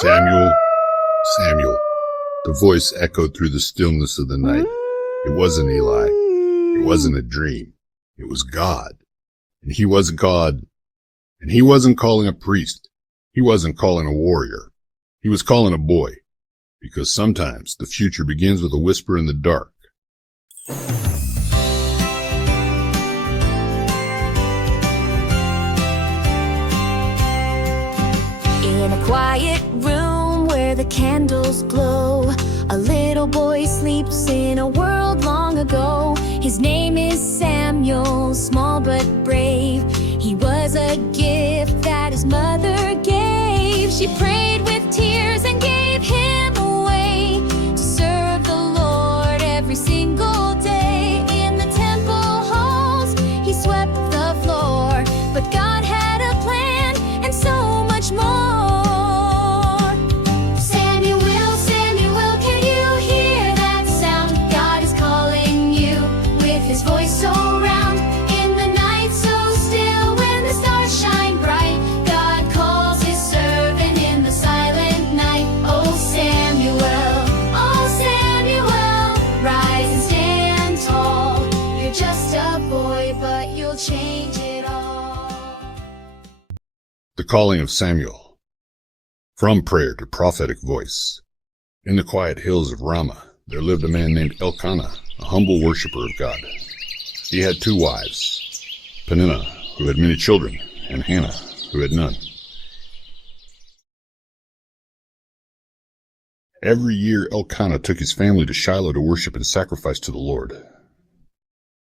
Samuel, Samuel. The voice echoed through the stillness of the night. It wasn't Eli. It wasn't a dream. It was God. And he was God. And he wasn't calling a priest. He wasn't calling a warrior. He was calling a boy. Because sometimes the future begins with a whisper in the dark. In a quiet room where the candles glow, a little boy sleeps in a world long ago. His name is Samuel, small but brave. He was a gift that his mother gave. She prayed with tears and gave him away to serve the Lord every single day. In the temple halls, he swept the floor, but God had a plan and so much more. The calling of Samuel. From prayer to prophetic voice. In the quiet hills of Ramah, there lived a man named Elkanah, a humble worshiper of God. He had 2 wives, Peninnah, who had many children, and Hannah, who had none. Every year, Elkanah took his family to Shiloh to worship and sacrifice to the Lord.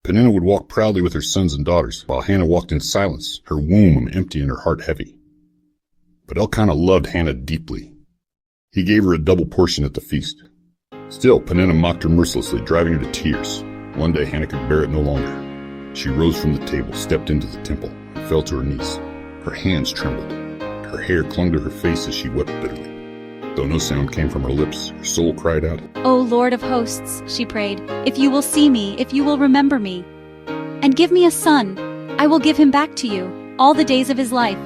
Peninnah would walk proudly with her sons and daughters, while Hannah walked in silence, her womb empty and her heart heavy. But Elkanah loved Hannah deeply. He gave her a double portion at the feast. Still, Peninnah mocked her mercilessly, driving her to tears. One day, Hannah could bear it no longer. She rose from the table, stepped into the temple, and fell to her knees. Her hands trembled. Her hair clung to her face as she wept bitterly. Though no sound came from her lips, her soul cried out, "O Lord of hosts," she prayed, "if you will see me, if you will remember me, and give me a son, I will give him back to you all the days of his life."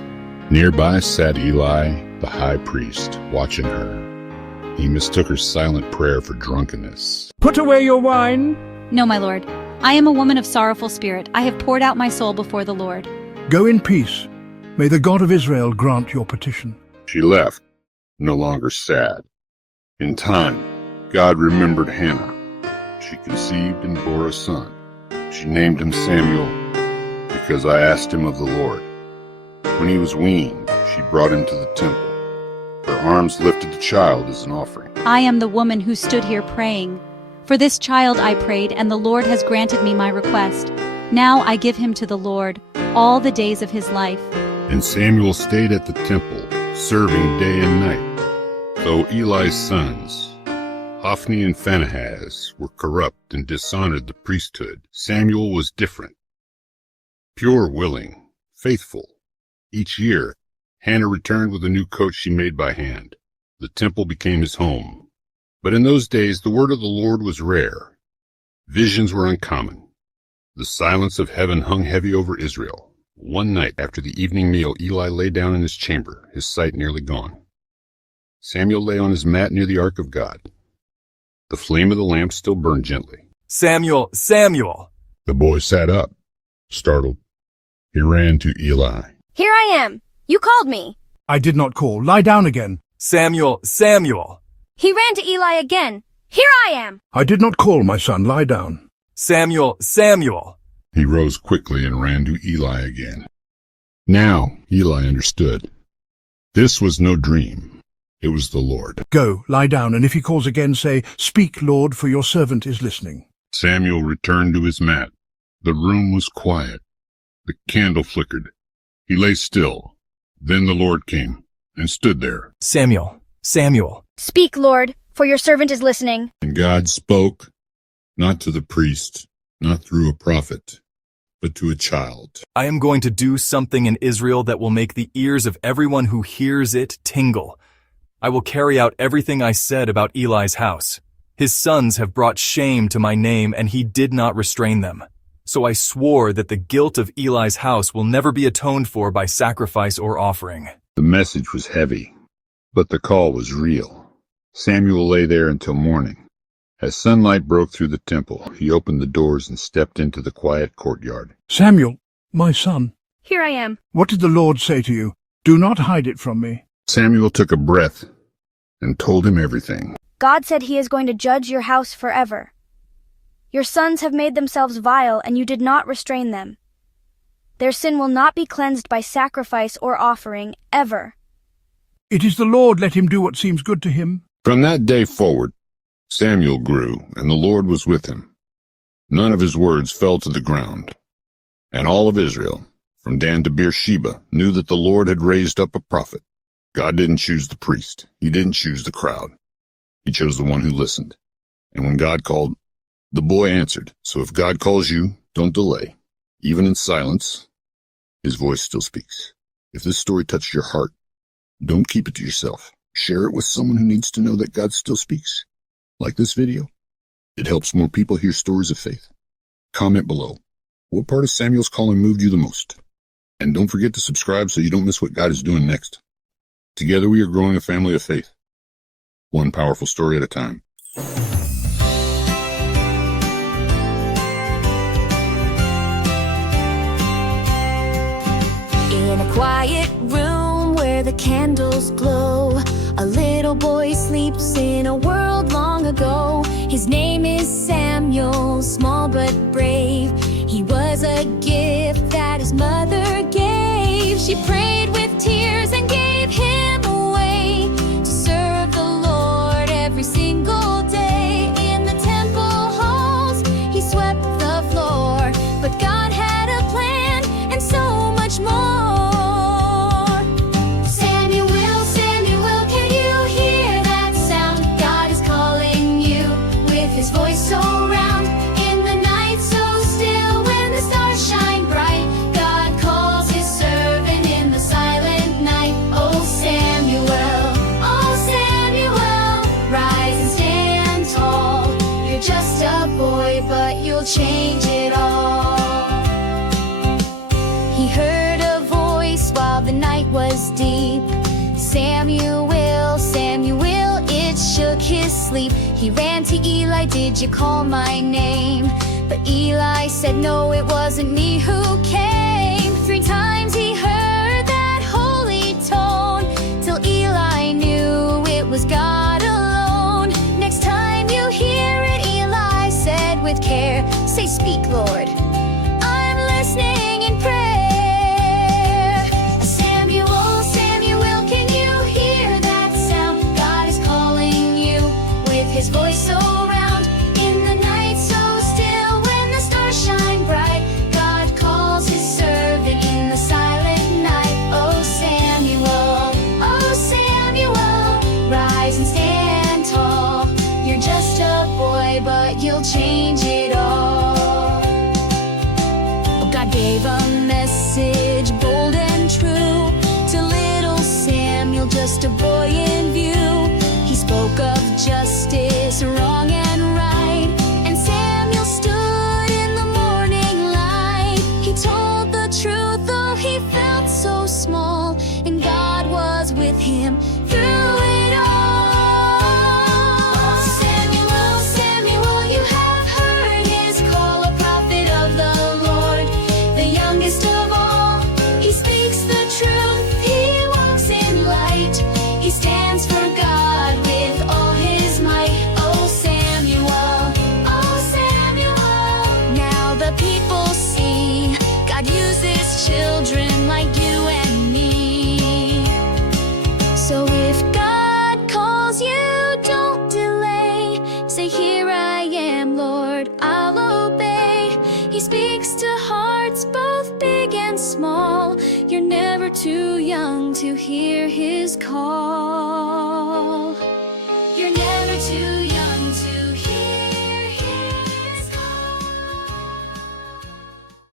Nearby sat Eli, the high priest, watching her. He mistook her silent prayer for drunkenness. "Put away your wine." "No, my lord. I am a woman of sorrowful spirit. I have poured out my soul before the Lord." "Go in peace. May the God of Israel grant your petition." She left, no longer sad. In time, God remembered Hannah. She conceived and bore a son. She named him Samuel, because I asked him of the Lord. When he was weaned, she brought him to the temple. Her arms lifted the child as an offering. I am the woman who stood here praying. For this child I prayed, and the Lord has granted me my request. Now I give him to the Lord all the days of his life. And Samuel stayed at the temple, serving day and night. Though Eli's sons, Hophni and Phinehas, were corrupt and dishonored the priesthood, Samuel was different. Pure, willing, faithful. Each year, Hannah returned with a new coat she made by hand. The temple became his home. But in those days, the word of the Lord was rare. Visions were uncommon. The silence of heaven hung heavy over Israel. One night after the evening meal, Eli lay down in his chamber, his sight nearly gone. Samuel lay on his mat near the ark of God. The flame of the lamp still burned gently. "Samuel, Samuel!" The boy sat up, startled. He ran to Eli. "Here I am. You called me." "I did not call. Lie down again." "Samuel, Samuel!" He ran to Eli again. "Here I am." "I did not call, my son. Lie down." "Samuel, Samuel!" He rose quickly and ran to Eli again. Now Eli understood. This was no dream. It was the Lord. "Go, lie down, and if he calls again, say, 'Speak, Lord, for your servant is listening.'" Samuel returned to his mat. The room was quiet. The candle flickered. He lay still. Then the Lord came and stood there. "Samuel, Samuel!" "Speak, Lord, for your servant is listening." And God spoke, not to the priest, not through a prophet, but to a child. "I am going to do something in Israel that will make the ears of everyone who hears it tingle. I will carry out everything I said about Eli's house. His sons have brought shame to my name, and he did not restrain them. So I swore that the guilt of Eli's house will never be atoned for by sacrifice or offering." The message was heavy, But the call was real. Samuel lay there until morning. As sunlight broke through the temple, he opened the doors and stepped into the quiet courtyard. Samuel, my son, Here I am. what did the Lord say to you? Do not hide it from me. Samuel took a breath and told him everything. God said he is going to judge your house forever. Your sons have made themselves vile, and you did not restrain them. Their sin will not be cleansed by sacrifice or offering, ever. It is the Lord, let him do what seems good to him. From that day forward, Samuel grew, and the Lord was with him. None of his words fell to the ground. And all of Israel, from Dan to Beersheba, knew that the Lord had raised up a prophet. God didn't choose the priest. He didn't choose the crowd. He chose the one who listened. And when God called, the boy answered. So if God calls you, don't delay. Even in silence, his voice still speaks. If this story touched your heart, don't keep it to yourself. Share it with someone who needs to know that God still speaks. Like this video, it helps more people hear stories of faith. Comment below. What part of Samuel's calling moved you the most? And don't forget to subscribe so you don't miss what God is doing next. Together we are growing a family of faith. One powerful story at a time. In a quiet room where the candles glow, a little boy sleeps in a world long ago. His name is Samuel, small but brave. He was a gift that his mother gave. She prayed with tears and gave him away to serve the Lord every single day. In the temple halls, he swept the floor, but God had a plan and so much more. Change it all. He heard a voice while the night was deep. Samuel, Samuel, it shook his sleep. He ran to Eli, did you call my name? But Eli said, no, it wasn't me who came. 3 times he heard that holy tone, till Eli knew it was God alone. Next time you hear it, Eli said with care, say, speak, Lord, I'm listening in prayer. Samuel, Samuel, can you hear that sound? God is calling you with his voice so round. In the night so still, when the stars shine bright, God calls his servant in the silent night. Oh Samuel, rise and stand tall. You're just a boy, but you'll change it all. God gave a message bold and true to little Samuel, just a boy in view. He spoke of justice, wrong and right, and Samuel stood in the morning light. He told the truth, though he felt so small, and God was with him through it all. Children like you and me. So if God calls you, don't delay. Say, here I am, Lord, I'll obey. He speaks to hearts both big and small. You're never too young to hear his call.